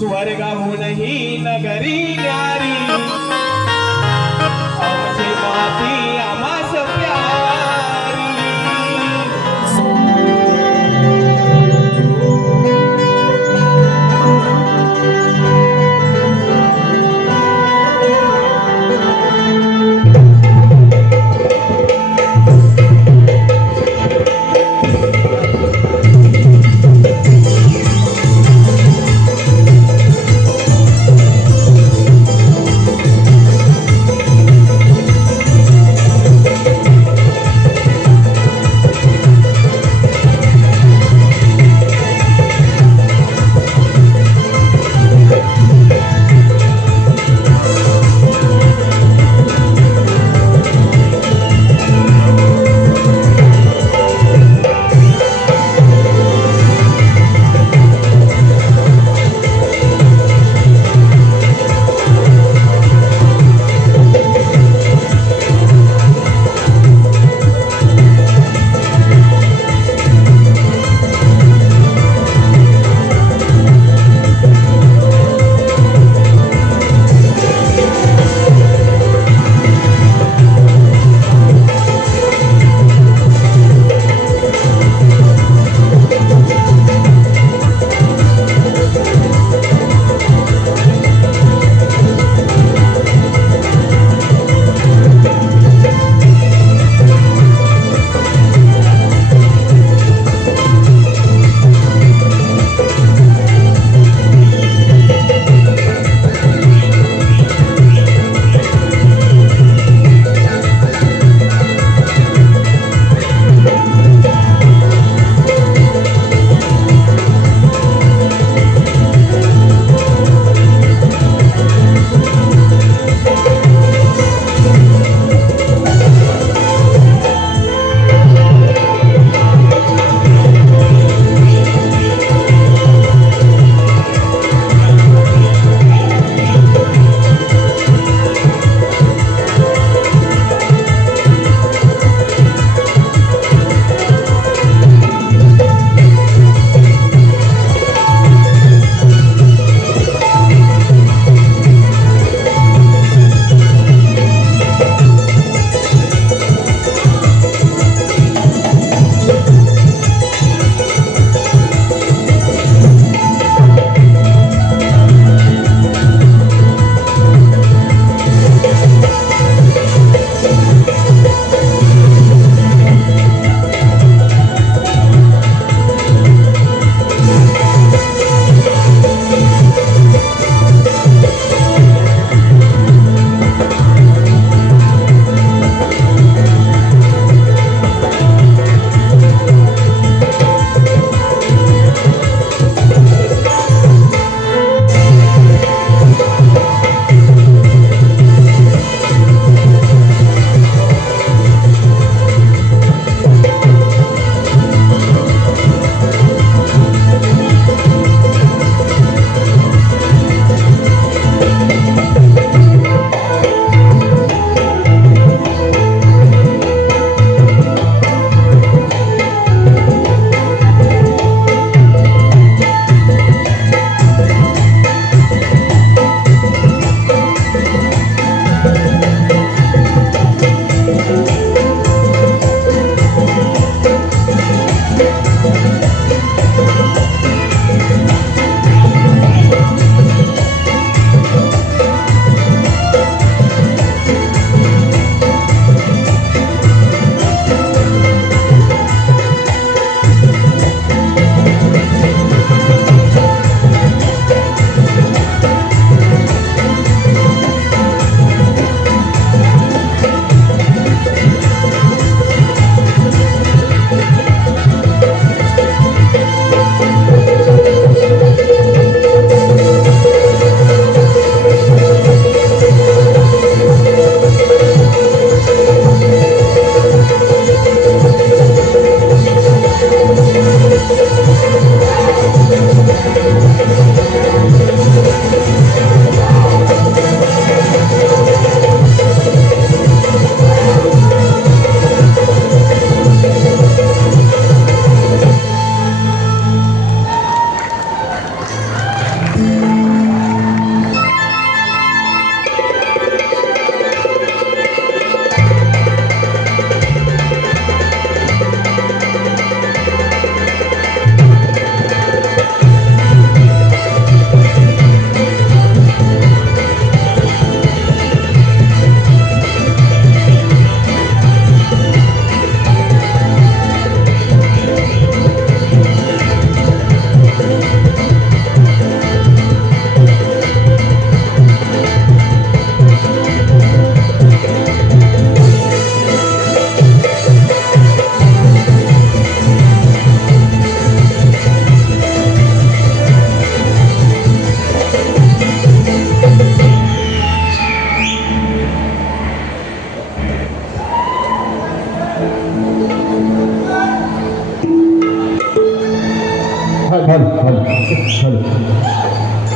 स्वर्गाहूनही नगरी न्यारी आमची माती आम्हास प्यारी।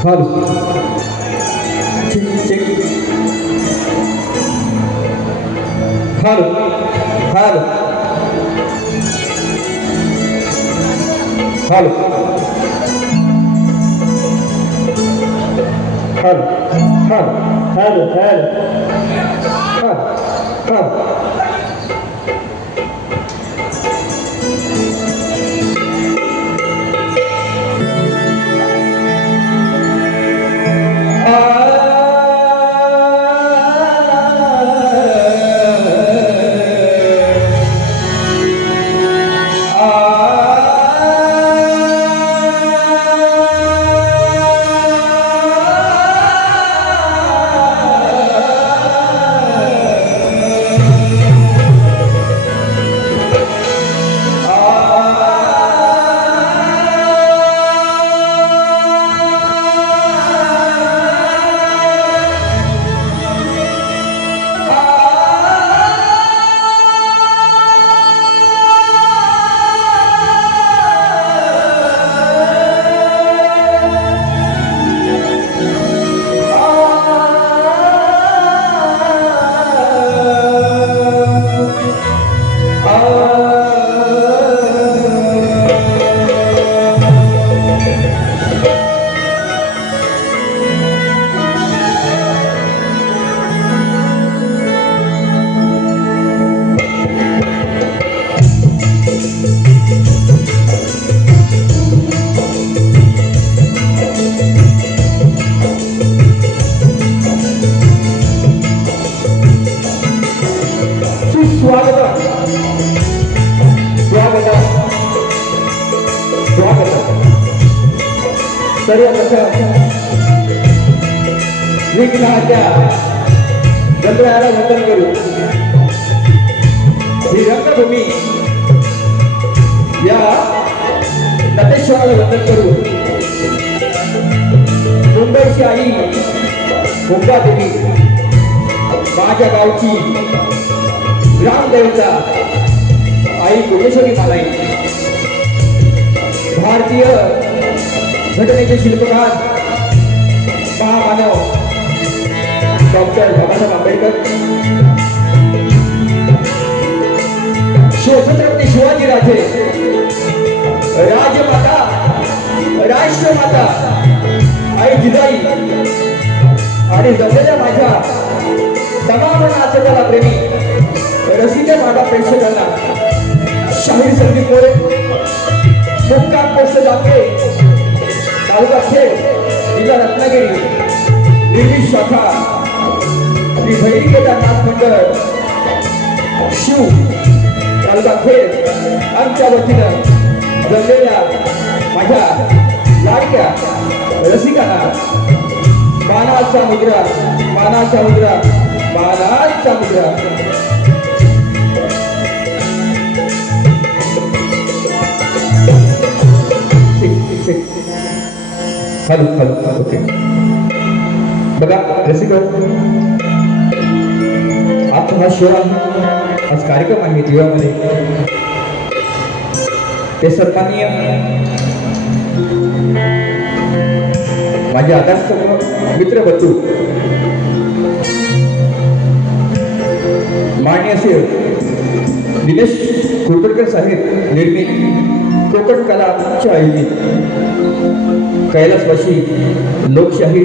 Hello check check hello hello hello hello hello hello hello hello सर्वप्रथम विघ्नाच्या जत्रेला वंदन करू. ही रंगभूमी या नटेश्वराला वंदन करू. मुंबईची आई मुंबादेवी माझ्या गावची ग्रामदेवता आई कोटेश्वरी मालाई, भारतीय घटनेचे शिल्पकार महामानव डॉक्टर बाबासाहेब आंबेडकर, छत्रपती शिवाजीराजे, राजमाता राष्ट्रमाता आई जिजाई आणि जमलेल्या माझ्या तमाम नाचकला प्रेमी रसिक माझ्या प्रेक्षकांना शाहीर संगीत मोरे मुक्काम पोस्ट जाके तालुका खेड जिल्हा रत्नागिरी निर्मित शाखा श्री भैरी केदारनाथ मंडळ शिव तालुका खेड आमच्या वतीनं जमलेल्या माझ्या लाडक्या रसिकांना मानाचा मुद्रा मानाचा मुद्रा मानाचा मुद्रा. Hello hello okay. बघा रसिक आजचा हा शो आहे, आज कार्यक्रम आहे जीवामध्ये. ते सन्माननीय माझे आदर्श मित्र बंधू माननीय श्री दिनेश कुलकर्णी साहेब निर्मित कोकण कला मंच आयोजित कैलासवासी लोकशाही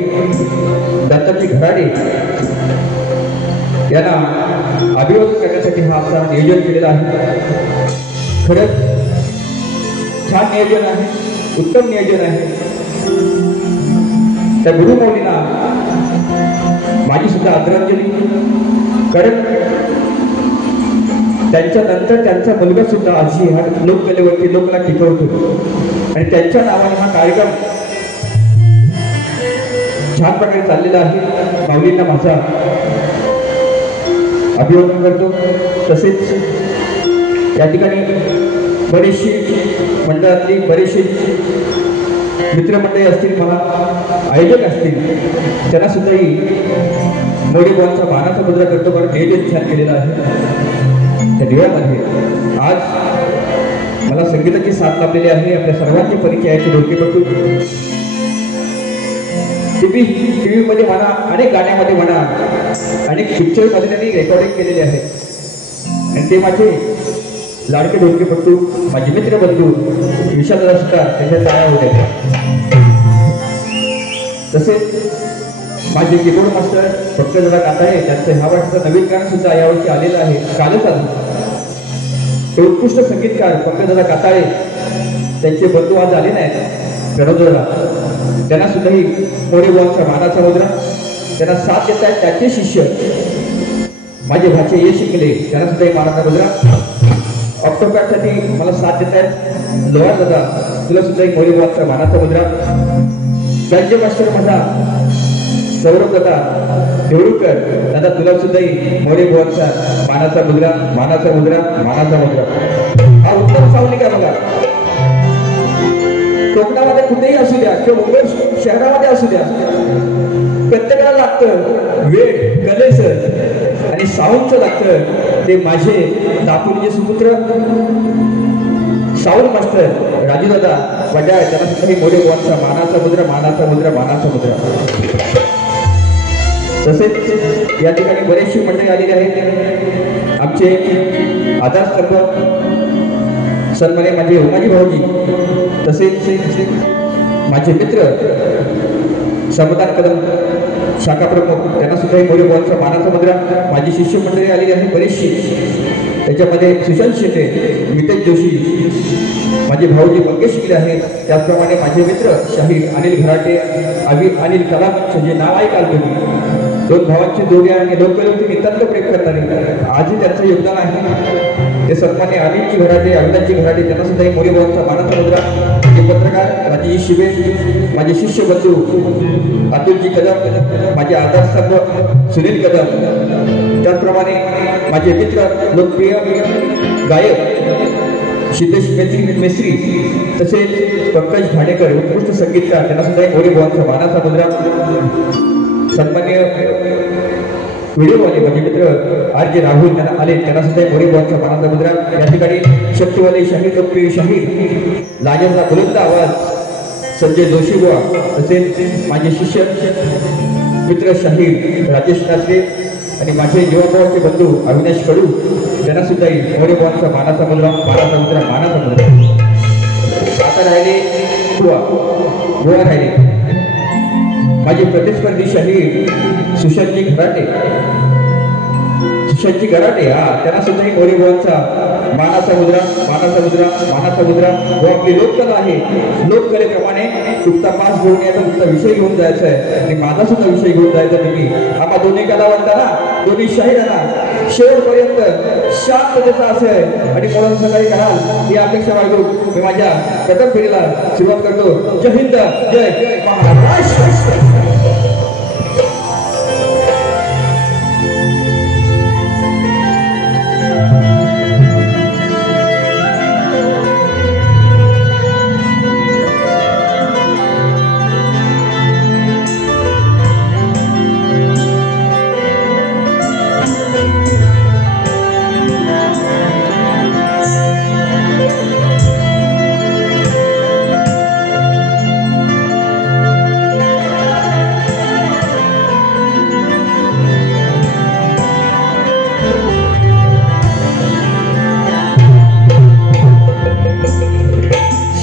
दत्ताजी घराडे यांना अभिवादन करण्यासाठी हा आमचा नियोजन केलेला आहे. खरंच छान नियोजन आहे, उत्तम नियोजन आहे. त्या गुरुमौलींना माझी सुद्धा आदरांजली. कारण त्यांच्यानंतर त्यांचा मुलगा सुद्धा आजी हा लोककलेवरती लोकला टिकवतो आणि त्यांच्या नावाने हा कार्यक्रम छान प्रकारे चाललेला आहे. माऊलींना माझा अभिवादन करतो. तसेच या ठिकाणी बरेचशी मंडळातली बरेचशी मित्रमंडळी असतील, मला आयोजक असतील, त्यांना सुद्धाही मोडी बॉलचा बाणाचा मुद्रा करतो. कारण नियोजन छान केलेलं आहे. त्या दिव्यामध्ये आज मला संगीताची साथ लाभलेली आहे. आपल्या सर्वांची परिचयाची ढोलकीपटू टीव्ही मध्ये म्हणा, अनेक गाण्यामध्ये म्हणा, अनेक पिक्चरमध्ये त्यांनी रेकॉर्डिंग केलेले आहे. आणि ते माझे लाडके ढोलकीपट्टू, माझे मित्र बंधू विशाल सुद्धा त्यांच्या टाळ्या होत्या. तसेच माझे कीबोर्ड मास्टर पंकजदा काताळे, त्यांचं ह्या वर्षाचं नवीन गाणं सुद्धा यावर्षी आलेलं आहे, कालच आलं. ते उत्कृष्ट संगीतकार पंकजदा काताळे, त्यांचे बंधू आज आले नाहीत प्रणवदादा, त्यांना सुद्धाही मोरे बुवांचा मानाचा मुद्रा. त्यांना साथ देत आहेत त्याचे शिष्य माझे भाचे ये शिकले, त्यांना सुद्धा मानाचा मुद्रा. ऑक्टोपॅडसाठी मला साथ देत आहेत लोहार दादा, तुला सुद्धा मोरे बुवांचा मानाचा मुद्रा. राज्य मास्टर माझा सौरभ दादा देवळकर, दादा तुला सुद्धा मोरे बुवांचा मानाचा मुद्रा, मानाचा मुद्रा, मानाचा मुद्रा. हा उत्तम सावली का बघा. कोकणामध्ये कुठेही असू द्या किंवा मुंबई शहरामध्ये असू द्या, प्रत्येकाला लागतं वेळ, कलेचं आणि साऊंडचं लागतं. ते माझे दापोलीचे सुपुत्र साऊंड मास्टर राजूदादा वडाळ, त्यांना सुद्धा मोरे बुवांचा मानाचा मुद्रा, मानाचा मुद्रा, मानाचा मुद्रा. तसेच या ठिकाणी बरेचशी मंडळी आलेली आहेत. आमचे आधारस्तंभ सन्मान्य माझे उमाजी भाऊजी, तसेच माझे मित्र समदान कदम शाखा प्रमुख, त्यांना सुद्धा मोरे बुवांचा मानाचा मुद्रा. माझी शिष्य मंडळी आलेली आहे बरीचशी, त्याच्यामध्ये सुशांत शेटे, मितेश जोशी, माझे भाऊजी मंगेश शिकले आहेत. त्याचप्रमाणे माझे मित्र शाहीर अनिल घराटे, अनिल कलाम, जे नाव ऐकाल तुम्ही, दोन भावांची जोडी आणि लोककलेवरती नितांत प्रेम करणारे, आजही त्यांचं योगदान आहे. ते सन्मान्य अनिलजी घराटे, अविनाशजी घराटे, त्यांना सुद्धा मोरे बुवांचा मानाचा मुद्रा. माझे पत्रकार राजेश शिबे, माझे शिष्य बंधू अतुलजी कदम, माझे आधारस्तंभ सुनील कदम, त्याचप्रमाणे माझे मित्र लोकप्रिय गायक सिद्धेश मेस्त्री, तसेच पंकज भाडेकर, उत्कृष्ट संगीतकार, त्यांना सुद्धा मोरे बुवांचा मानाचा मुद्रा. सन्मान्य व्हिडिओवाले माझे मित्र आर जे राहुल, त्यांना आले, त्यांना सुद्धा मोरे बुवांचा मानाचा मुद्रा. या ठिकाणी शक्तीवाले शाहीर, लोकप्रिय शाहीर, लाजरचा बुलंद आवाज संजय जोशी बुवा, तसेच माझे शिष्य मित्र शाहीर राजेश नाचरे आणि माझे जीवनभावाचे बंधू अविनाश कडू, त्यांना सुद्धा मोरे बुवांचा मानाचा मुद्रा, मानाचा मुद्रा, मानाचा मुद्रा. आता राहिले बुवा राहिले माझे प्रतिस्पर्धी शाहीर सुशांतजी घराटे, त्यांना सुद्धा मोरे बुवांचा मानाचा मुद्रा, मानाचा मुद्रा, मानाचा मुद्रा. व आपली लोककला आहे, लोककलेप्रमाणे तुमचा पास घेऊन यायचा, तुमचा विषय घेऊन जायचा आहे आणि माझा सुद्धा विषय घेऊन जायचा. तुम्ही आम्हा दोन्ही कलावंतांना, दोन्ही शाहिरांना शेवटपर्यंत शांततेचा असेल आणि म्हणून सकाळी कराल ही अपेक्षा बाळगून मी माझ्या प्रथम पिढीला सुरुवात करतो. जय हिंद, जय महाराष्ट्र.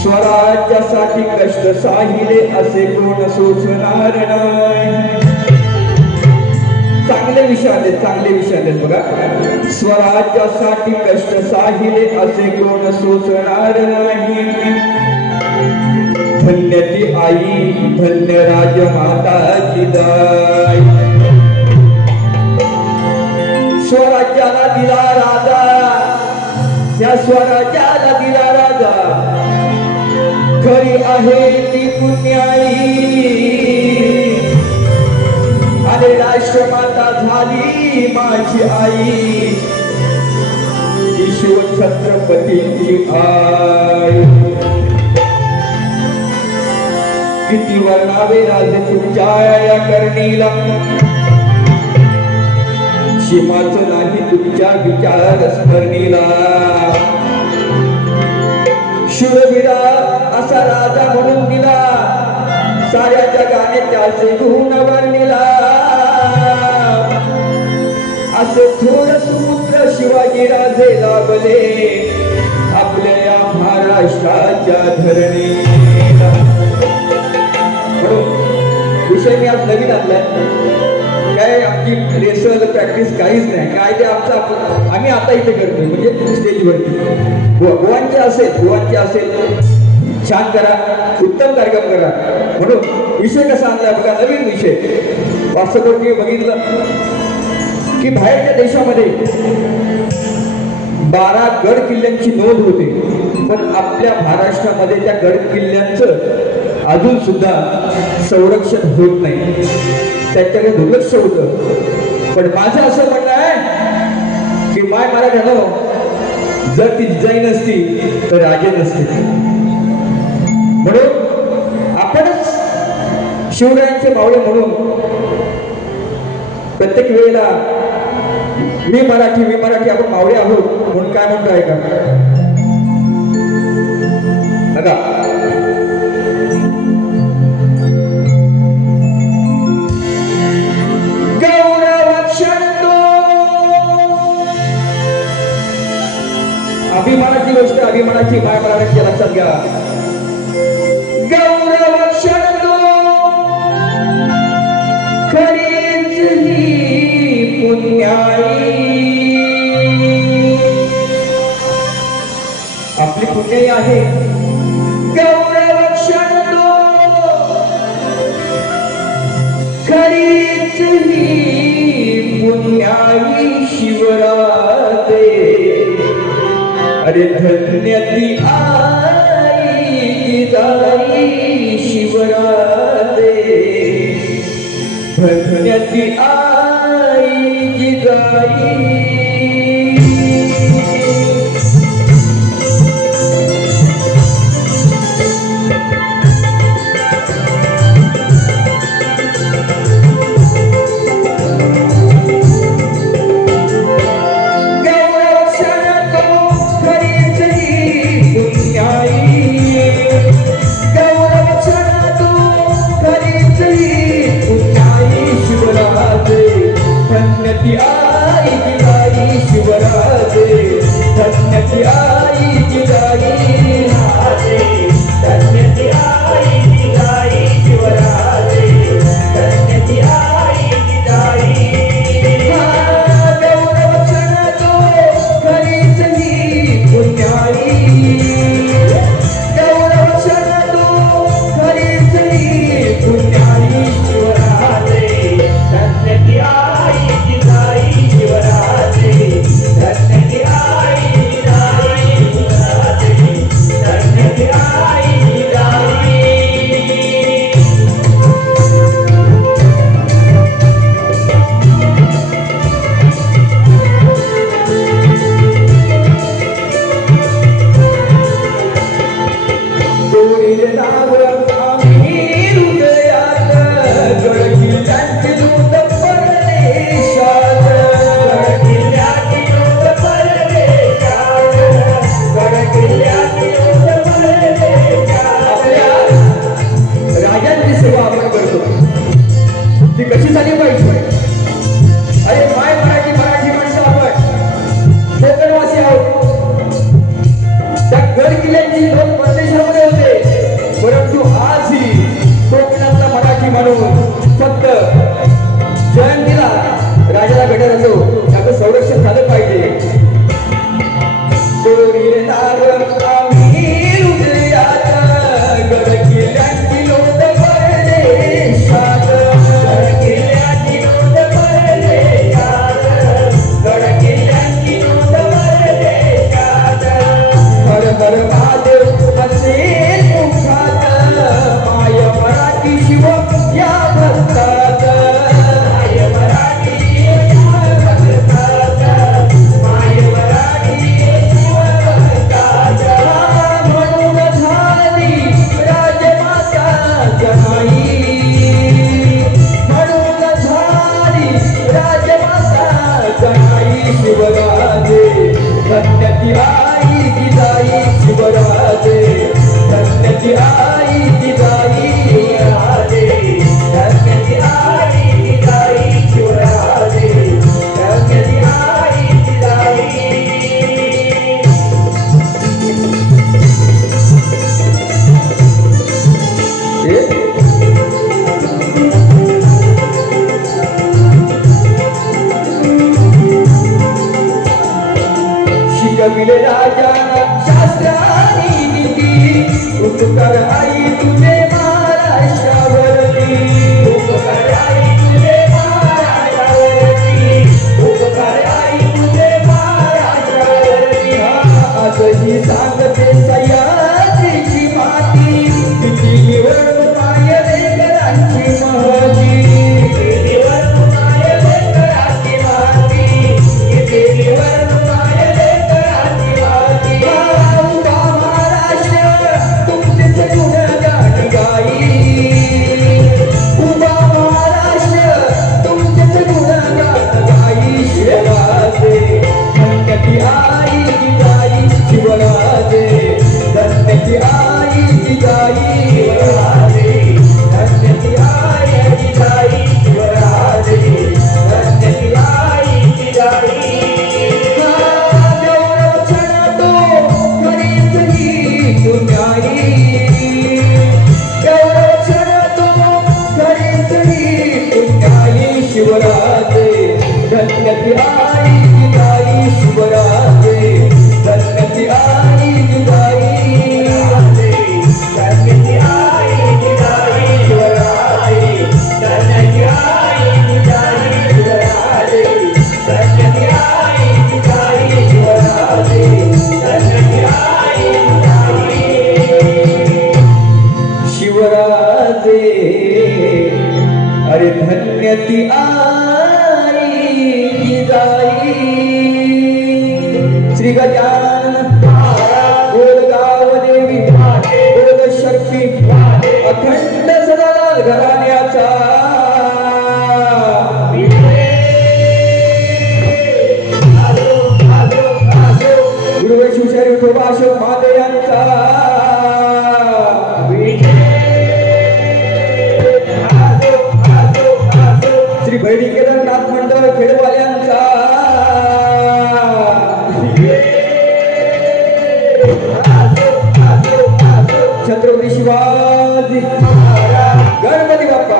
स्वराज्यासाठी कष्ट साहिले असे कोण सोचणार नाही. चांगले विषय बघा. स्वराज्यासाठी कष्ट साहिले असे कोण सोचणार नाही. धन्य ती आई, धन्य राजमाता जिजाई. स्वराज्याला दिला राजा, त्या स्वराज्याला दिला राजा, खरी आहे ती पुण्याई. अरे राष्ट्रमाता झाली माझी आई, ती शिवछत्रपतीची आई. किती वर्णावे राजे तुमच्या या करणीला, सीमाच नाही तुमच्या विचारसरणीला. शूरवीरा असा राजा म्हणून दिला, साऱ्या जगाने त्याचे गुण वर्णिला असे थोर सूत्र शिवाजी राजे लाभले आपल्या या महाराष्ट्राच्या धरणीला. म्हणून विषय मी आज नवीन आणलाय. काय आमची रेसल प्रॅक्टिस काहीच नाही. काय ते आमचं आम्ही आता इथे करतोय म्हणजे स्टेजवरती. गोवांचे असेल छान करा, उत्तम कार्यक्रम करा. म्हणून विषय कसा आणलाय बघा, नवीन विषय. व्हॉट्सअपवरती बघितलं की बाहेरच्या देशामध्ये 12 गड किल्ल्यांची नोंद होते, पण आपल्या महाराष्ट्रामध्ये त्या गड किल्ल्यांचं अजून सुद्धा संरक्षण होत नाही. त्याच्याकडे दुर्लक्ष होतं. पण माझं असं म्हणणं आहे की माय मराठ्यानो, जर ती जिजाई नसती तर राजे नसते. म्हणून आपणच शिवरायांचे मावळे म्हणून प्रत्येक वेळेला मी मराठी आपण मावळे आहोत म्हणून काय म्हणतो आहे का बघा. अभिमानाची गोष्ट, अभिमानाची माय मराठी लक्षात घ्या. गौरव क्षणतो खरीच ही पुण्याई. आपली पुण्याई आहे. गौरव क्षणतो खरीच ही पुण्याई शिवराते. अरे धन्य ती आई जिजाई शिवराते. धन्य ती आई जिजाई. धन्य आई जिजाई शिवराजे. धन्य आई जिजाई राजे. धन्य आई जिजाई शिवराजे. धन्य आई जिजाई. गौरव क्षणतो खरीच ही पुण्याई. गौरव क्षणतो खरीच ही पुण्याई शिवराजे. धन्य आई जिजाई शिवराजे. धन्य आई जिजाई शिवराजे. धन्य आई जिजाई. गोविंद नाव आम्ही हृदयात गडकिल्ल्यांची दूत परदेशात. गडकिल्ल्यांची दूत परदेशात. गडकिल्ल्यांची दूत परदेशात. आपल्या राजांची सेवा आपण करतो, ती कशी झाली पाहिजे. अरे माय मराठी माणसं आपण कोकणवासी आहोत. त्या गड किल्ल्यांची नोंद परदेशामध्ये होते, परंतु आजही कोकणातला मराठी म्हणून फक्त जयंतीला राजाला भेटत असतो. त्याचं संरक्षण झालं पाहिजे. आम्ही हृदयात गड किल्ल्यांची नोंद परदेशात. गड किल्ल्यांची नोंद परदेशात. गड किल्ल्यांची नोंद परदेशात. हर हर महादेव असेल मुखात. माय मराठी शिव या भक्तात. माय मराठी शिव या भक्तात. शिकविले राजा शास्त्रानी नीती उपकार आई तुझे महाराष्ट्रावरती उपकार आई तुझे महाराष्ट्रावरती उपकार आई तुझे महाराष्ट्रावरती आजही सांगते सह्याद्रीची माती तिची निवड काय लेकरांची महती निवड काय लेकरांची माती तिची निवड काय लेकरांची माती उभा महाराष्ट्र तुमचेच गुणगान गाई उभा महाराष्ट्र तुमचेच गुणगान गाई शिवराजे धन्यती आई जिजाई शिवराजे धन्यती आई जिजाई शिवराजे धन्यती आई जिजाई शिवराजे धन्यती आई जिजाई गौरव छळतो खरीच ही दुनियाई गौरव छळतो खरीच ही दुनियाई शिवराजे धन्यती आई जिजाई शिवराजे धन्यती आई जिजाई धन्यती आई जिजाई शिवराजे धन्यती आई जिजाई शिवराजे धन्यती आई जिजाई शिवराजे धन्यती आई जिजाई शिवराजे अरे धन्यती आई जिजाई श्री गजानन गोलगाव देवी गोल शक्ती अखंड सदालाल घराण्याचा गुरुवे शिवशाही विठोबा अशोक महादेव यांचा श्री भैरी केदारनाथ मंडळ खेडवाल्यांचा छत्रपती शिवाजी गणपती बाप्पा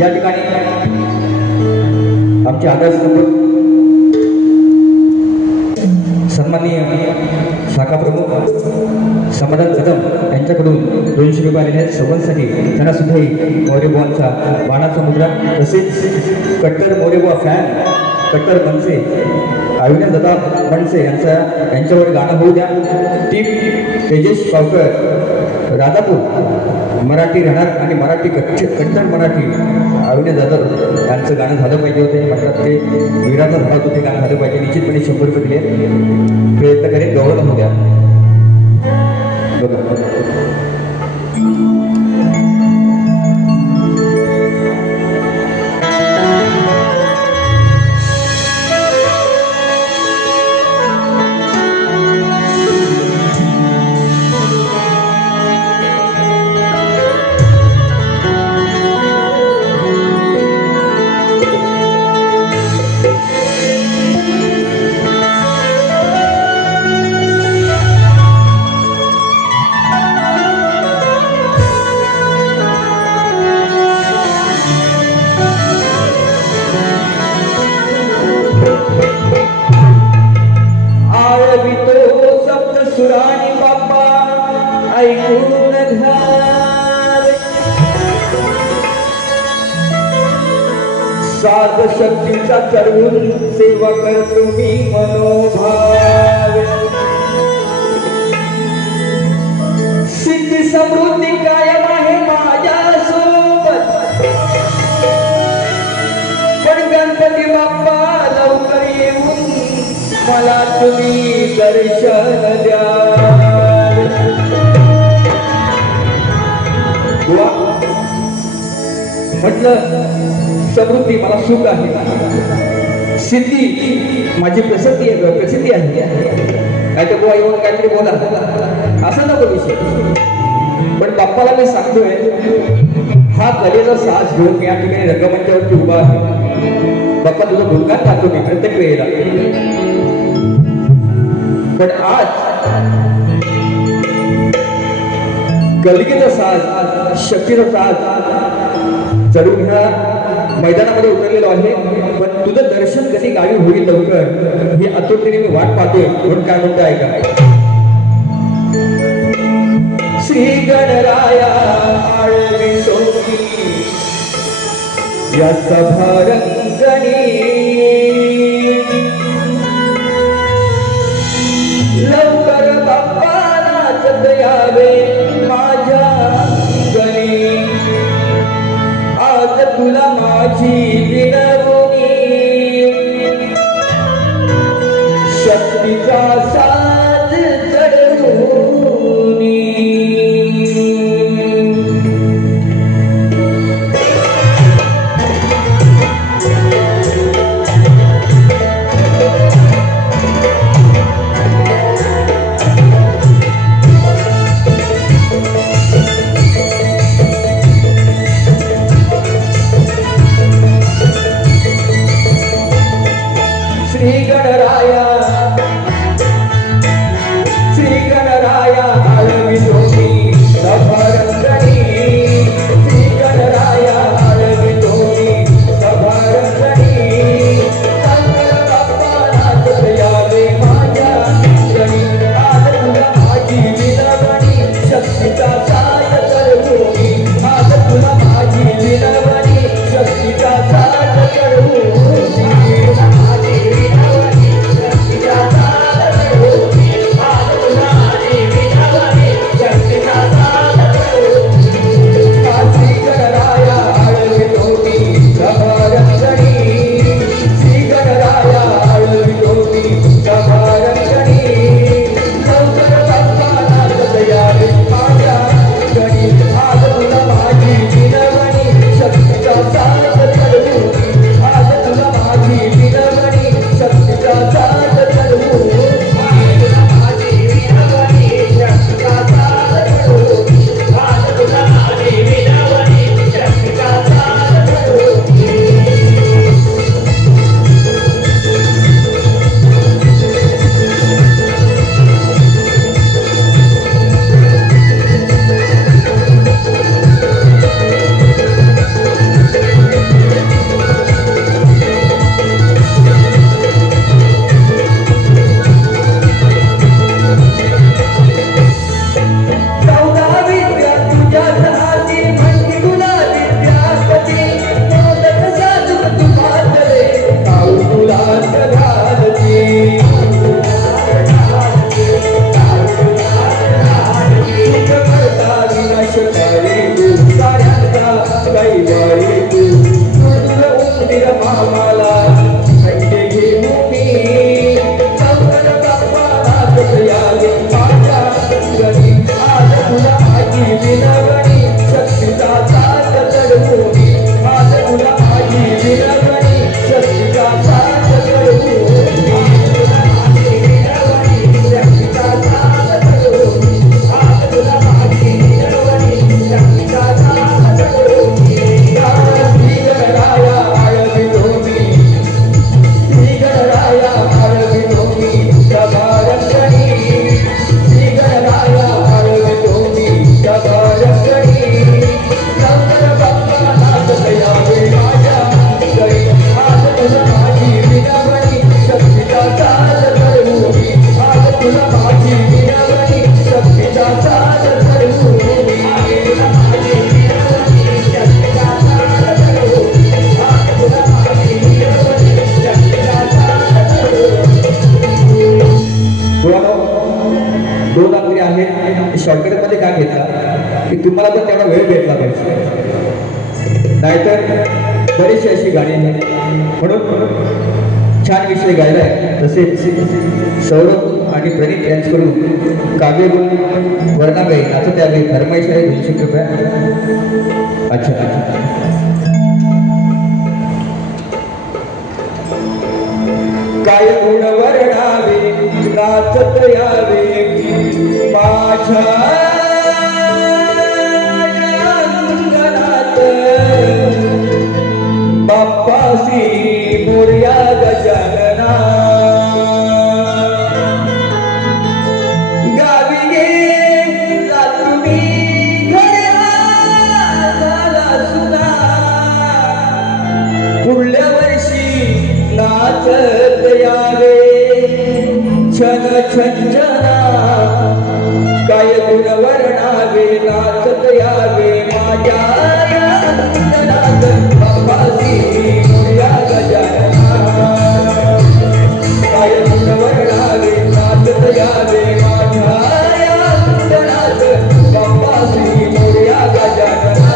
या ठिकाणी आमचे आदर्श सन्माननीय शाखा प्रमुख समाधान कदम यांच्याकडून 200 रुपये आलेले आहेत सर्वांसाठी. त्यांना सुद्धा मोरेबुवांचा बाणाचा मुद्रा तसेच कट्टर मोरेबुवा फॅन कट्टर मनसे अविनाश दादा मनसे यांच्यावर गाणं होऊ द्या. टीम तेजेश पावकर राधापूर मराठी राहणार आणि मराठी कट्टर मराठी अविनाश दादा यांचं गाणं झालं पाहिजे होते म्हणतात ते विराचा झाला होतं ते गाणं झालं पाहिजे. निश्चितपणे 100 रुपये दिले प्रयत्न करेन गौरव होऊ द्या. बघा साध शक्तीचा चढवून सेवा करतो मी मनोभाव सिद्धी समृद्धी कायम आहे माझ्या सोबत पण गणपती बाप्पा लवकर येऊन मला तुम्ही दर्शन द्या म्हटलं समृद्धी मला सुख आहे सिद्धी माझी प्रसिद्धी आहे काय तर बुवा येऊन काहीतरी बोला असं नको विषय पण बाप्पाला मी सांगतोय हा कलेचा साज घेऊन मी या ठिकाणी रंगमंचावरती उभा आहे बाप्पा तुझं गुणगान गातो मी प्रत्येक वेळेला पण आज कलिकेचा साज शक्तीचा साज चढून ह्या मैदानामध्ये उतरलेलो आहे पण तुझं दर्शन कधी गावी होईल लवकर ही आतुरतेने मी वाट पाहतोय म्हणून काय म्हणतो ऐका श्री गणराया आळवितो या सभारंगणी लवकर बाप्पाला यावे माझ्या गणी आज तुला माझी विनवणी शक्तीचा साज चढवून श्री गणराया नाहीतर बरीचशी अशी गाणी आहेत. म्हणून छान विषय गायला आहे. तसेच सौरभ आणि प्रणित यांच्याकडून काव्यगुण वर्णावे आता त्यावे फरमाईश आहे 200 रुपये. अच्छा काय गुण वर्णावे नाचत यावे माझ्या अंगणात बाप्पासी मोरया गजानना गावी गेला तुम्ही घड्या झाला सुना पुढल्या वर्षी नाचत यावे छन छंजना काय गुण वर्णावे नाचत यावे माझ्या अंगणात बाप्पासी मोरया गजानना काय गुण वर्णावे नाचत यावे माझ्या अंगणात बाप्पासी मोरया गजानना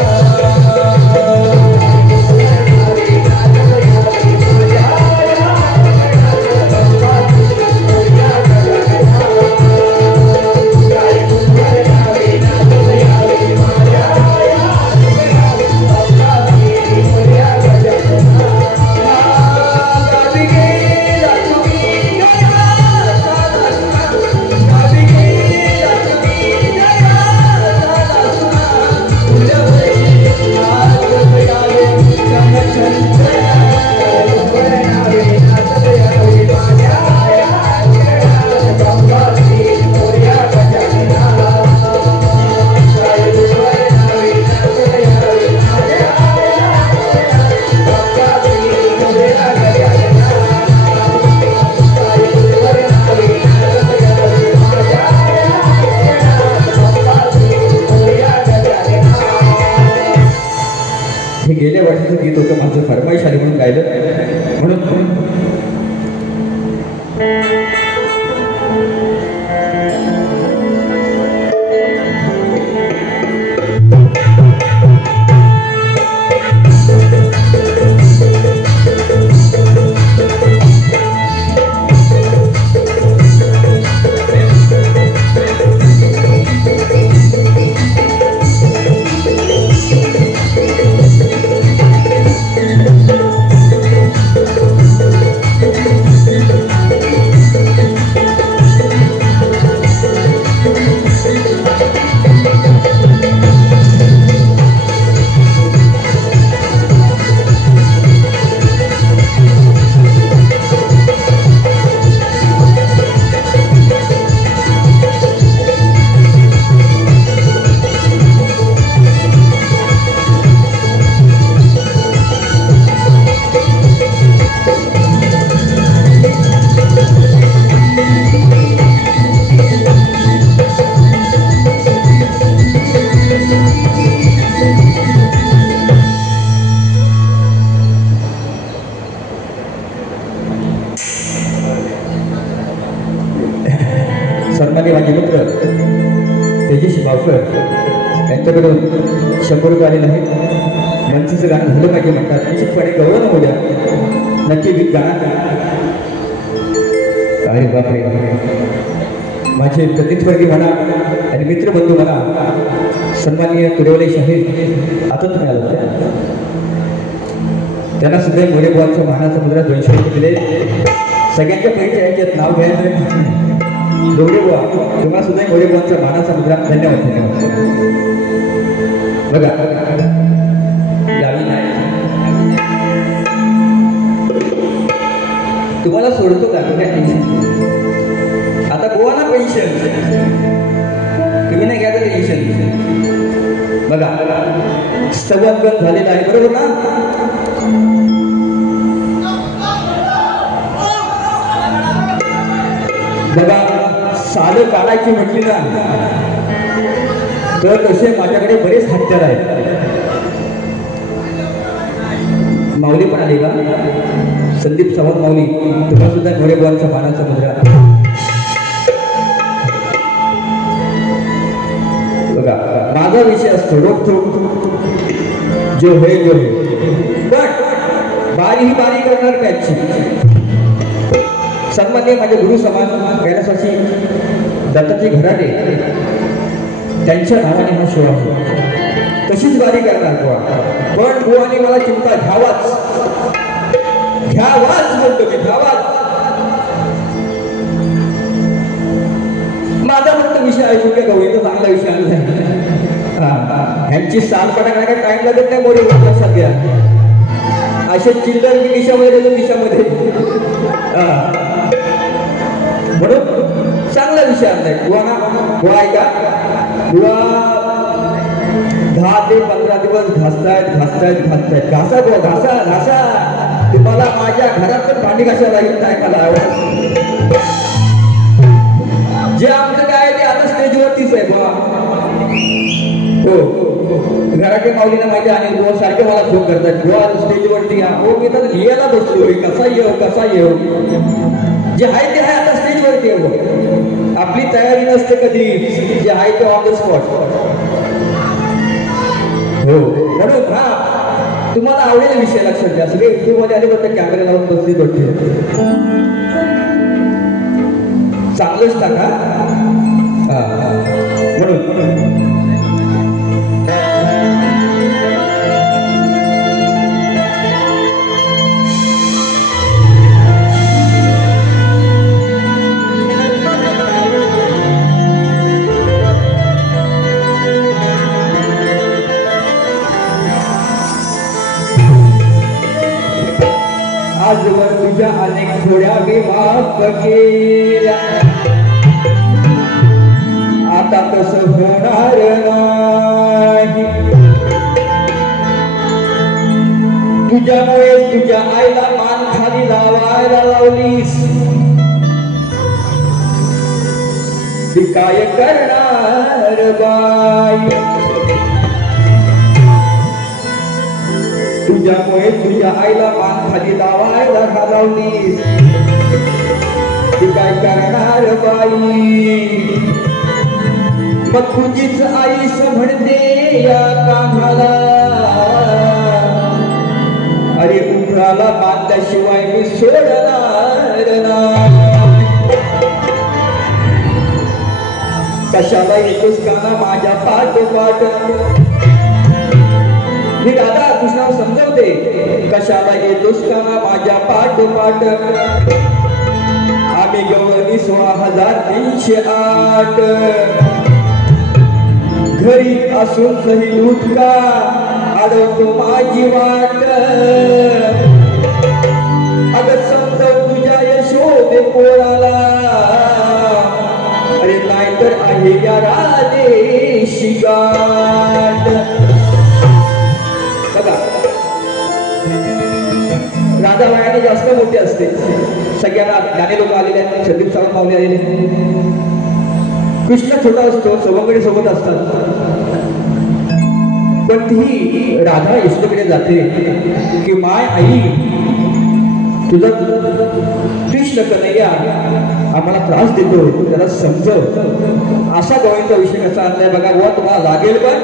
गेल्या वर्षाचं गीत होतं माझं फरमाईश आली म्हणून गायलं. म्हणून सन्माननीय माझे मित्र तेजस्वी भावकर यांच्याकडून 100 रुपये आलेले आहेत. मंचचं गाणं झालं पाहिजे म्हणतात. निश्चितपणे गौरव होऊ द्या. नक्की गीत गाणार. अरे बापरे, माझे प्रतिस्पर्धी म्हणा आणि मित्रबंधू म्हणा सन्माननीय कुरेवले शाहीर आता तुम्ही आला त्यांना सुद्धा मोरेबुवांच्या महानाचा मुद्रा 200 रुपये दिले. सगळ्यांच्या पहिल्या याच्यात नाव घ्यायचं मोरेबुवा तुम्हाला सुद्धा मोरेबुवांच्या मानाचा मुद्रा. धन्यवाद धन्यवाद. बघा तुम्हाला सोडतो का तुम्ही टेन्शन. आता गोवाला पेन्शन तुम्ही नाही घ्यायचं टेन्शन. बघा संवादगत झालेला आहे बरोबर ना. बघा सालं काढायची म्हटली ना तर तसे माझ्याकडे बरेच हत्यार आहेत. माऊली पण आली का संदीप सावंत माऊली तुम्हाला सुद्धा मोरेबुवांचा मानाचा मुद्रा. बघा माझा विषय असतो रोखोक जो है वारी ही वारी करणार त्याची सन्मान्य माझे गुरु समान कैलासाची दत्ताची घराणे त्यांच्या नावाने हा सोहळा तशीच वारी करणार बुवा. पण बुवाने मला चिंता घ्यावाच बोलतो मी, घ्यावाच. माझा फक्त विषय ऐकून घ्या गवळीचा चांगला विषय आणला ह्यांची साल पटाकला काय टाइम लागत नाही मोरे लक्षात घ्या. असे चिल्लर मी दिशामध्ये देतो दिशामध्ये म्हणून चांगला विषय आणलाय बुवा. बुवा ऐका, बुवा 10 ते 15 दिवस घासतायत घासा बुवा, घासा. तुम्हाला माझ्या घरात पण भांडी घासायला येत नाही मला आवड. जे आमचं काय ते आता स्टेजवरतीच आहे बुवा. हो घराच्या माऊलीनं माझ्या आणि बुवा सारखे मला फोन करतात बुवा स्टेजवरती या. हो मी तर लिहायला बसलो कसा येऊ जे आहे ते आहे आता स्टेजवरती आहे. आपली तयारी नसते कधी, जे आहे ते ऑन द स्पॉट. हो म्हणून हा तुम्हाला आवडेल विषय लक्षात घ्या. सगळे युट्यूब मध्ये आले फक्त कॅमेरा लावून बसली होती चांगलंच टाका म्हणून आजवर तुझ्या अनेक थोड्या मी माफ केल्या, आता तसं होणार नाही. तुझ्यामुळे तुझ्या आईला मान खाली लावायला लावलीस, ती काय करणार बाई. तुझ्यामुळे तुझ्या आईला मान खाली लावायला घालवलीस, ती काय करणार बाई. मग तुझीच आईस म्हणते या कामाला, अरे उघडाला बांधल्याशिवाय मी सोडणार नाही. कशाला येतोस काना माझ्या पाठोपाठ, मी दादा कृष्णाला समजवते. कशाला येतोस का माझ्या पाठोपाठ, आम्ही गवळणी 16,308. घरी असून सही लूट का अडवतो माझी वाट. अगं समजव तुझ्या यशोदे पोराला, अरे नाहीतर आहे या राधेशी गाठ. राजा वयाने जास्त मोठे असते. सगळ्यांना गाणे लोक आलेले आहेत, संदीप सावंत माऊली आलेले. कृष्ण छोटा असतो, सवंगडी सोबत असतात, पण ती राधा यशोदेकडे जाते की माय आई तुझा कृष्ण कन्हैया आम्हाला त्रास देतो, त्याला समजव. अशा गवळीचा विषय कसा आणलाय बघा बुवा. तुम्हाला लागेल पण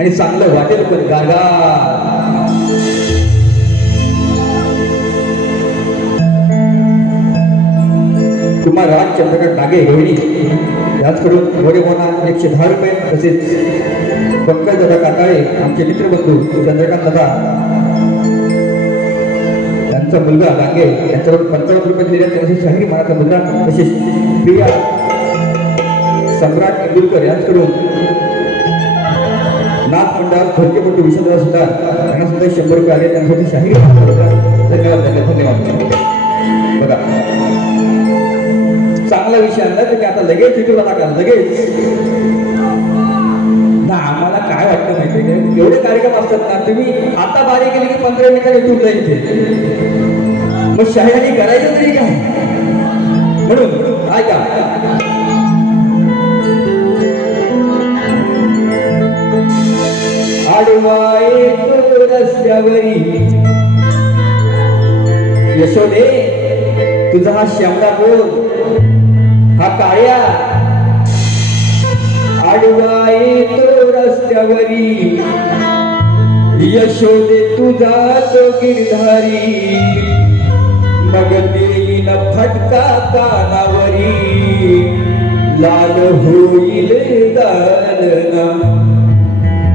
आणि चांगलं वाटेल पण. गागा कुमार राज चंद्रकांत डागे रोहिणी याचकडून मोरे मोना 110 रुपये, तसेच पंकज दादा काटाळे आमचे मित्रबंधू चंद्रकांत दादा त्यांचा मुलगा डागे यांच्याकडून 55 रुपये दिले. त्यांची शाहीर मनाचा मुलगा, तसेच प्रिया सम्राट इंदुरकर यांच्याकडून नाथ मंडळ घरकेपट्टू विश्वदास सुद्धा त्यांना सुद्धा 100 रुपये आले. त्यांच्यासाठी शाहीर धन्यवाद धन्यवाद. बघा चांगला विषय आणला तुम्ही आता लगेच युट्यूबला टाका लगेच. ना आम्हाला काय वाटतं माहिती आहे, एवढे कार्यक्रम असतात ना, तुम्ही आता बारी केली की 15 मिनिटात युट्यूबला येते. मग शाहिराणी करायचं तरी काय. म्हणून ऐका, आडवा येतो रस्त्यावरी यशोदे तुझा हा श्यामला बोल, हा काळ्या आडवा येतो रस्त्यावरी यशोदे तुझा तो गिरधारी मग देईन फटका कानावरी लाल होईल गालना.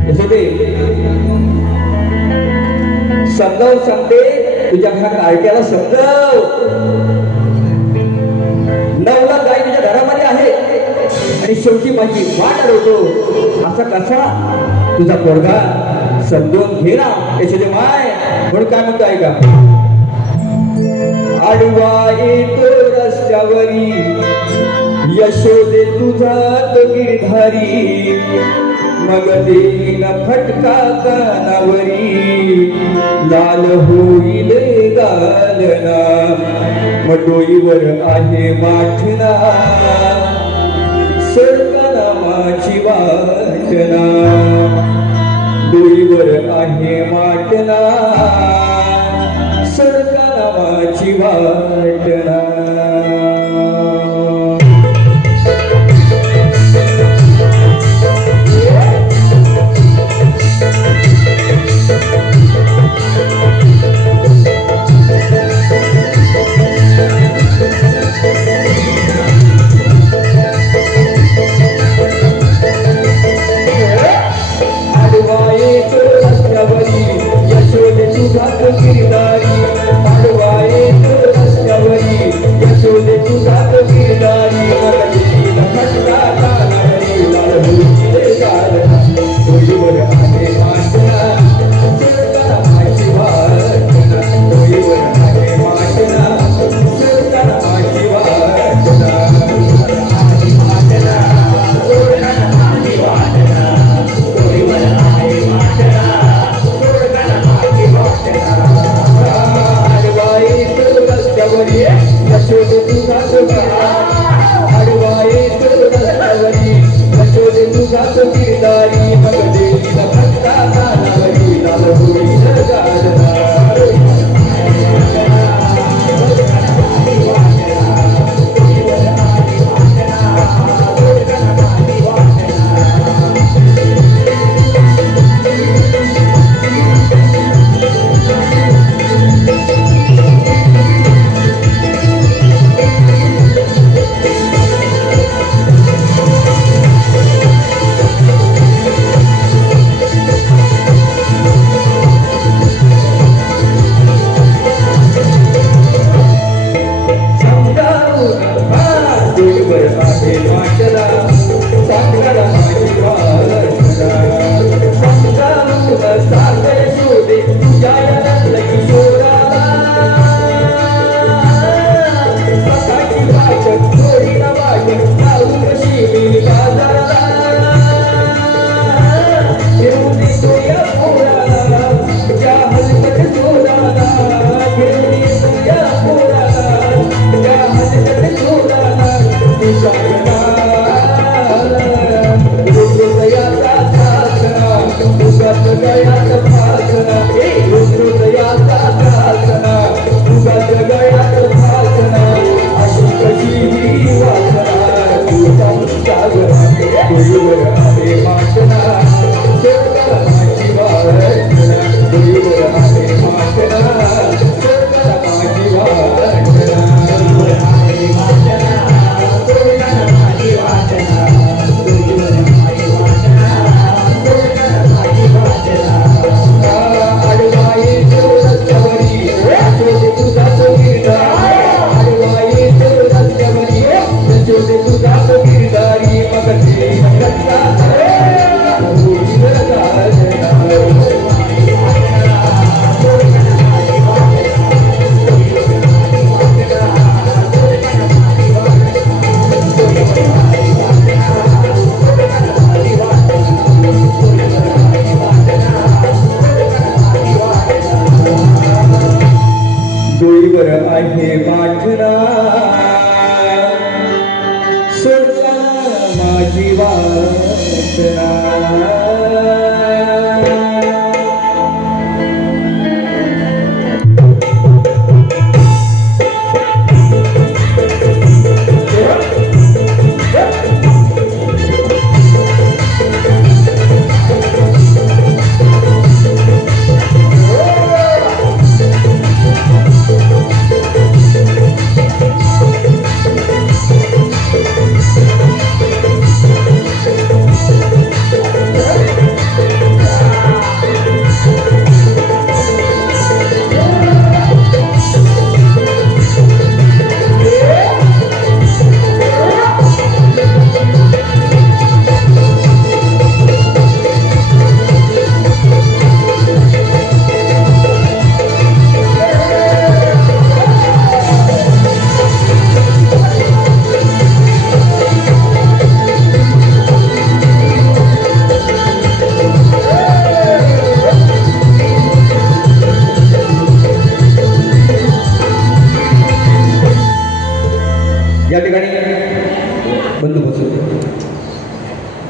यशोदे समजावून सांगते तुझ्या ह्या कार्ट्याला समजाव. नवला गाय तुझ्या घरामध्ये आहे आणि शेवटी माझी वाट अडवतो असा कसा तुझा पोरगा समजून घे ना. यशोदे माय म्हणून काय म्हणतो ऐका. आडवा येतो रस्त्यावरी यशोदे तुझा तो गिरधारी मग देईन फटका कानावरी लाल होईल गालना. मग डोईवर आहे माठना सरकाना माझी वाटना. डोईवर आहे माटना सरकाना माझी वाटना.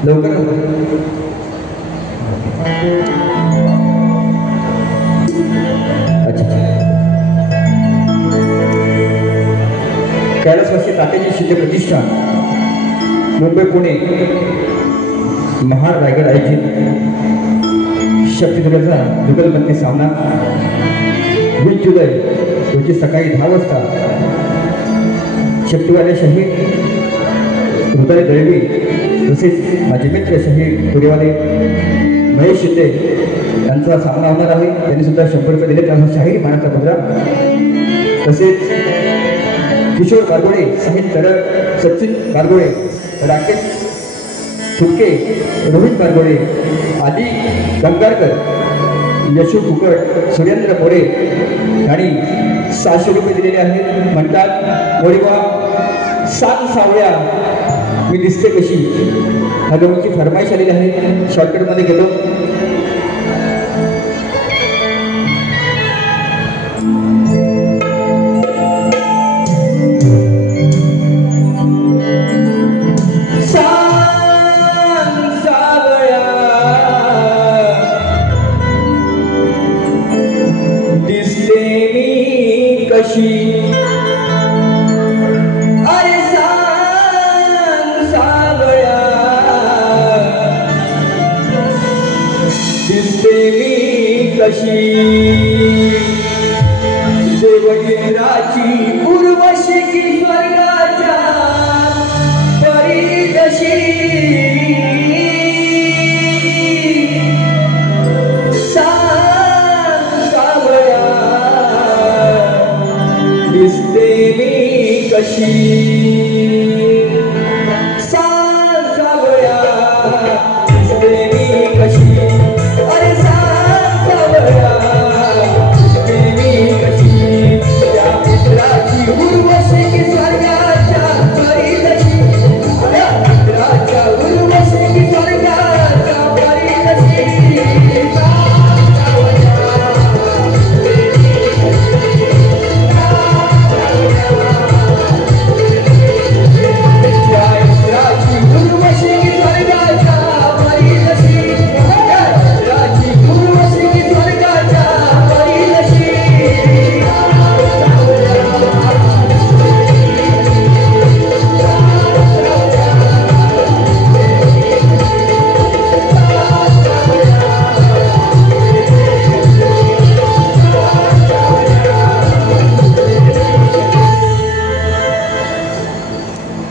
लवकर अच्छा कैलासवासी तात्याजी शिंदे प्रतिष्ठान मुंबई पुणे महाड रायगड आयोजित शक्तिदुर्गाचा जुगलबंदी सामना 20 जुलै रोजी सकाळी 10 वाजता शक्तिवाले शहीद हृदय दळवी तसेच माझे मित्र शहीद पुरेवाले महेश शिंदे यांचा सामना होणार आहे. त्यांनी सुद्धा 100 रुपये दिले. त्यांना शाहीर मानाचा मुद्रा तसेच किशोर गारगोळे साहिल तरड सचिन गारगोळे राकेश फुटके रोहित गारगोळे आदी गंगारकर यशू फुकट सुरेंद्र मोरे आणि 600 रुपये दिलेले आहेत. म्हणतात मोरीबा सांग सावळ्या मी दिसते कशी ह्या दोघांची फरमाईश आलेली आहे. शॉर्टकटमध्ये गेलो. कशी अरे सांग सावळ्या दिसते मी कशी देवगिराची उर्वशी की स्वर्गाच्या परिदशी दिसते मी कशी सांग सावळ्या दिसते मी कशी अरे सांग सावळ्या दिसते मी कशी त्या मित्राची उर्वशी की स्वर्गाच्या परिदशी त्या मित्राच्या उर्वशी की स्वर्गाच्या परिदशी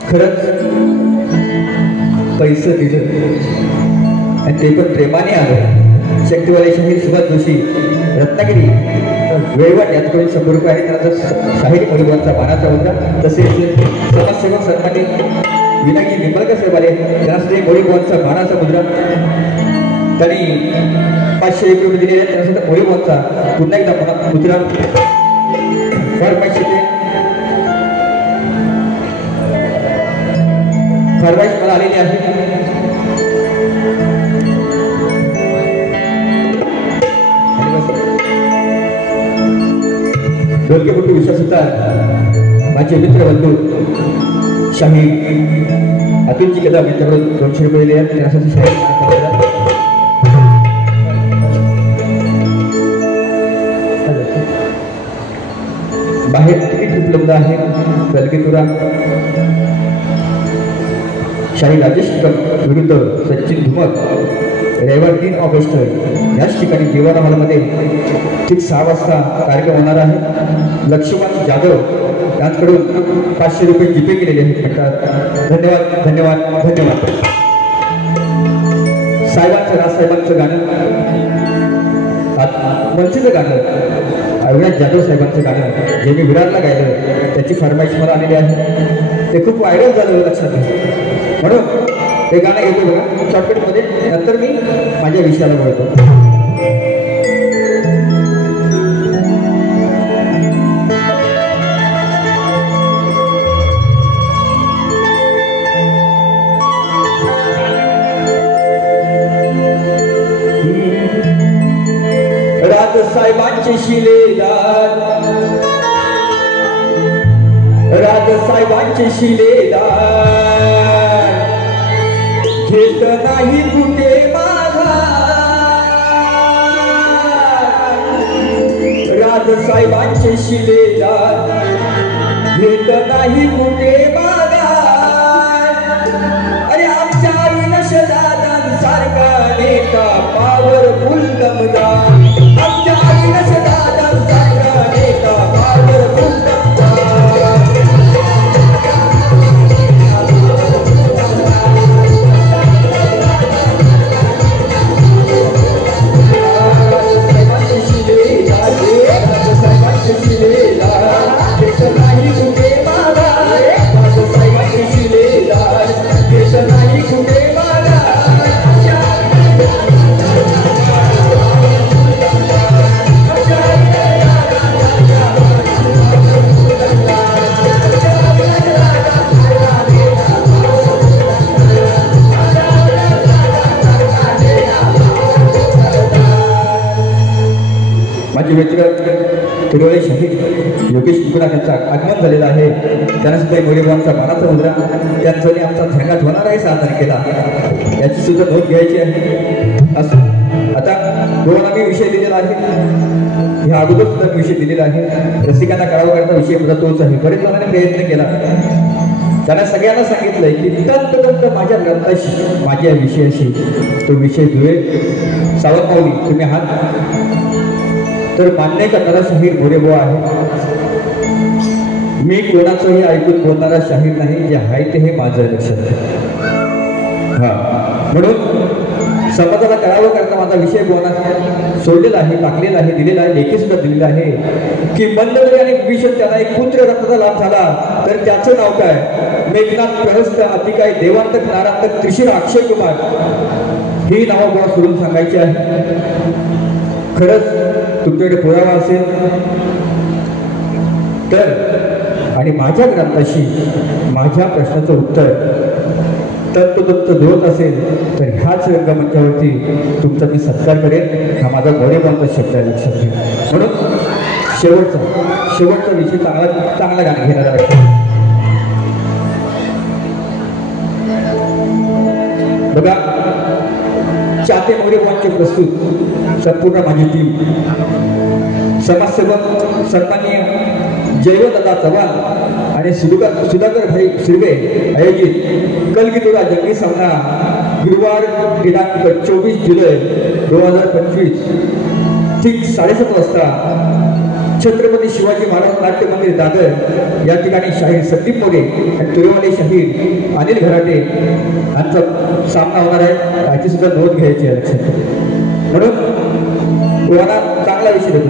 खरंच पैसे दिलं आणि ते पण प्रेमाने आलं. शक्तिवाले शहीद सुभाष जोशी रत्नागिरी वेळवाट याचकडून 100 रुपये आहे. त्यांचा शाहीर परिवाराचा मानाचा होता. तसेच समाजसेवक सन्मानी विनायकी निंबाळकर साहेब आले. त्यांना सुद्धा मोळीबाबांचा मानाचा मुद्रा त्यांनी 501 रुपये दिलेले आहेत. त्यांना सुद्धा मोळीबाबांचा पुन्हा एकदा मुद्रा फार पैसे फरमाईश मला आलेली आहे. डोलकेपट्टू विश्वास होता. माझे मित्र बंधू शाहीर अतुलजी कदम यांच्याकडून 200 रुपये दिले आहेत. त्यासाठी शाहीर बाहेर तिकीट उपलब्ध आहे. गलगीतुरा शाहीर राजेश विरुद्ध सचिन धुमक रविवार 3 ऑगस्ट याच ठिकाणी जीवन हॉलमध्ये ठीक 6 वाजता कार्यक्रम होणार आहे. लक्ष्मण जाधव यांच्याकडून 500 रुपये जीपे केलेले आहेत. म्हणतात धन्यवाद धन्यवाद धन्यवाद. साहेबांचं राजसाहेबांचं गाणं मनसेचं गाणं अविनाश जाधव साहेबांचं गाणं जे मी विरारला गायलं त्याची फरमाईश मला आलेली आहे. ते खूप व्हायरल झालं लक्षात म्हणून ते गाणं घेतो बघा शॉर्टकटमध्ये. नंतर मी माझ्या विषयाला बोलतो. राजसाहेबांचे शिलेदार राजसाहेबांचे शिलेदार घेत नाही कुठे राजसाहेबांचे शिलेदार घेत नाही कुठे अरे आमच्या अविनाशदादांसारखा नेता पॉवरफुल दमदार आमच्या अविनाशदादांसारखा नेता पॉवरफुल माझे मित्र तिरुवळे शहीद योगेश मुकुंदा यांचा आगमन झालेला आहे. त्यांना सुद्धा मोरेबाबांचा मानाचा मुद्रा त्यांचा आमचा थँगात होणार आहे 6 तारखेला याची सुद्धा नोंद घ्यायची आहे. आता दोन आम्ही विषय दिलेला आहे. ह्या अगोदर सुद्धा विषय दिलेला आहे. रसिकांना कळावा विषय सुद्धा तोच आहे. बरेच जणांनी प्रयत्न केला. त्यांना सगळ्यांना सांगितलंय की तंतोतंत माझ्या ग्रंथाशी माझ्या विषयाशी तो विषय जुळेल. सावध माऊली तुम्ही आहात तर मान्य करणारा शाहीर मोरेबुवा आहे. मी कोणाचंही ऐकून बोलणारा शाहीर नाही. जे आहे ते हे माझं लक्षात आहे. म्हणून समाजाला कळावं करता माझा विषय बोलणार सोडलेला आहे, टाकलेला आहे, दिलेला आहे, लेखी सुद्धा दिलेला आहे की मंदोदरी आणि विभीषण त्यांना एक पुत्र रत्नाचा लाभ झाला तर त्याचं नाव काय? मेघनाथ, प्रहस्त, अतिकाय, देवांतक, नारांतक, त्रिशिर, अक्षय कुमार ही नावं मला सोडून सांगायची आहे. खरंच तुमच्याकडे पुरावा असेल तर आणि माझ्या ग्रंथाशी माझ्या प्रश्नाचं उत्तर तंतोतंत जुळत असेल तर ह्याच रंगमंचावरती तुमचा मी सत्कार करेन. हा माझा मोरेबाबांचा शब्द आहे, लक्षात घ्या. म्हणून शेवटचा विषय चांगला गाणं घेणार आहे. बघा चाते मोरेबाबांचे प्रस्तुत संपूर्ण माझी टीम समाजसेवक सन्माननीय जयवंतदा चव्हाण आणि सुधाकर भाई शिर्वे आयोजित कलगीतुरा जंगी सामना गुरुवार दिनांक 24 जुलै 2025 ठीक 7:30 वाजता छत्रपती शिवाजी महाराज नाट्य मंदिर दादर या ठिकाणी शाहीर संदीप मोरे आणि तुरेवाले शाहीर अनिल घराटे यांचा सामना होणार आहे. याची सुद्धा नोंद घ्यायची आहे, लक्षात. म्हणून तुम्हाला चांगला विषय देतो.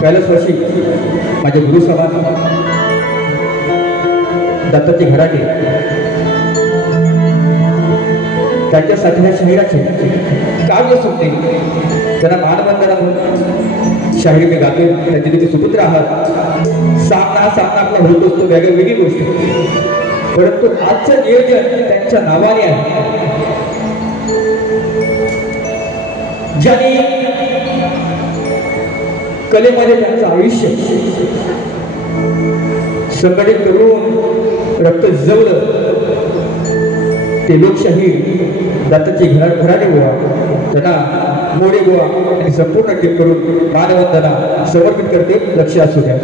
कैलासवासी माझे गुरु समाज दत्ताजी घराटे त्यांच्यासाठी ह्या शहराचे काव्य सुटते त्यांना मानवंदना म्हणून शाहिरी मी गातो. त्यांचे तिथे सुपुत्र आहात. सामना आपला होत असतो वेगळी गोष्ट, परंतु आजचं नियोजन त्यांच्या नावाने आहे. ज्यांनी कलेमध्ये त्यांचं आयुष्य संघटित करून रक्त जवळ ते लोकशाहीर दत्ताची घराणे गोवा त्यांना मोडे गोवा आणि संपूर्ण टीम करून मानवंदना समर्पित करते. लक्ष असू द्या.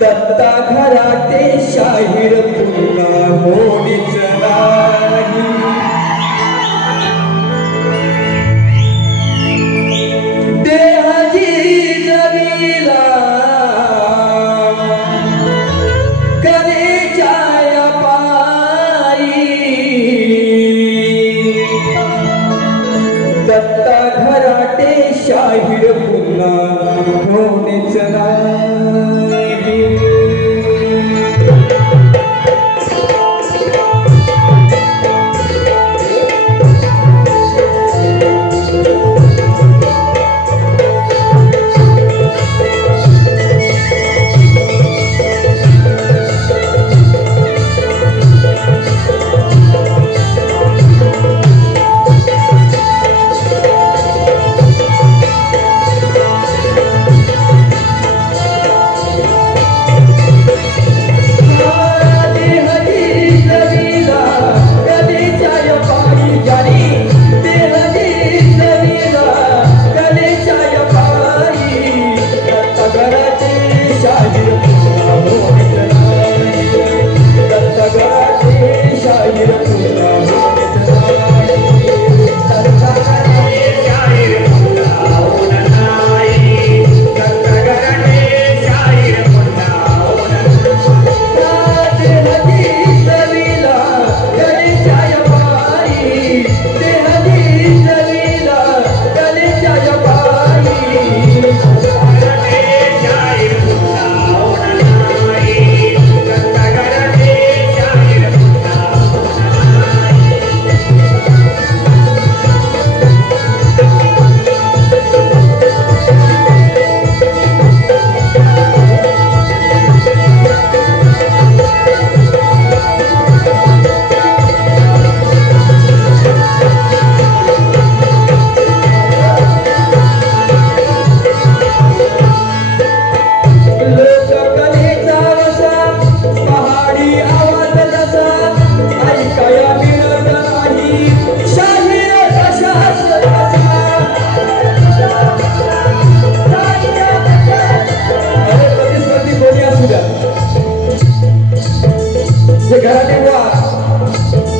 दत्ता घराटे शाहीर पुन्हा होणीच नाही. देहाजी जमीला कलेच्या पायी दत्ता घराटे शाहीर पुन्हा होणीच नाही.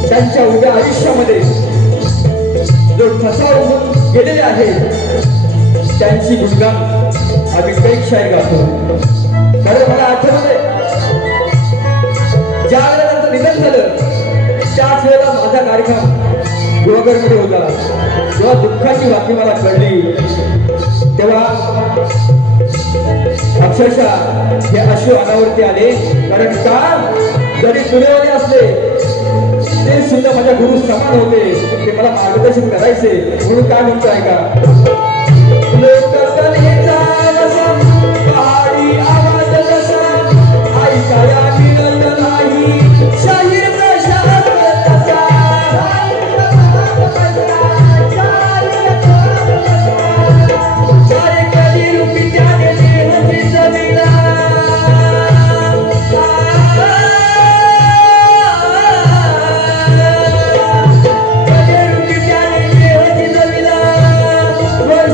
त्यांच्या उद्या आयुष्यामध्ये जो फसावून गेलेले आहे त्यांची गुणगान आम्ही कैक शाही गातो. कारण मला आठवते ज्या वेळेला त्यांचं निधन झालं त्याच वेळेला माझा कार्यक्रम गुहागरमध्ये होता. जेव्हा दुःखाची बातमी मला कळली तेव्हा अक्षरशः हे अश्रू अनावरती आले. कारण का जरी जुनेवाले असले ते सुद्धा माझ्या गुरु समान होते. ते मला मार्गदर्शन करायचे. म्हणून काय म्हणतो आहे का लोककलेचा रसा पहाडी आवाज जसा ऐकाया मिळत नाही शाहीर प्रशांत तसा. सारे कली रूपी त्याने देहाची जमीला What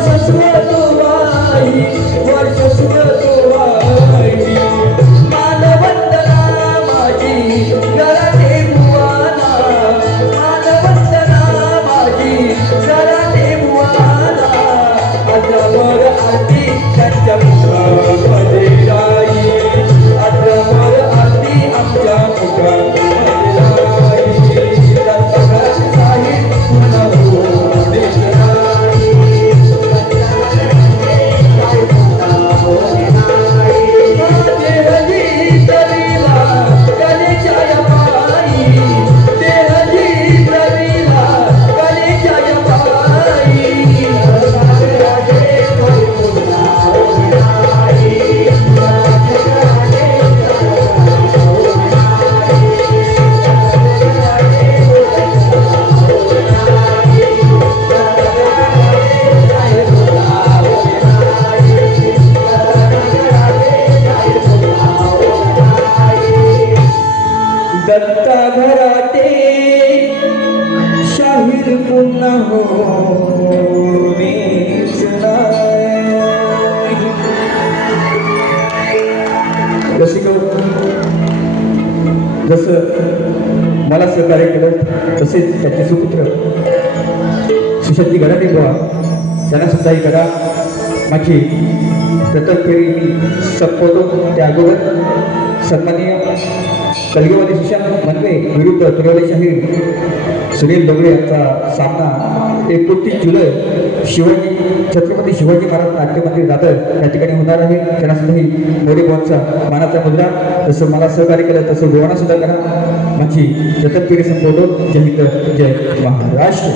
कोणीच नाही. रसिक जसं मला सहकार्य केलं तसेच त्याचे सुपुत्र सुशक्ती गडाते बुवा त्यांना सुद्धा ही करा माझी प्रथम फेरी संपवतो. त्या अगोदर सन्माननीय कलगीवादी सुशांत मनवे विरुद्ध तुरवले शाहीर सुनील डोंगरे यांचा सामना 29 जुलै शिवाजी छत्रपती शिवाजी महाराज नाट्य मंदिर दादर या ठिकाणी होणार आहे. त्यांना सुद्धा ही मोरे बोनचा मानाचा मुद्दा जसं मला सहकार्य केलं तसं गोवाना सुद्धा करा माझी प्रथम फेरी संपवतो. जय हिंद जय महाराष्ट्र.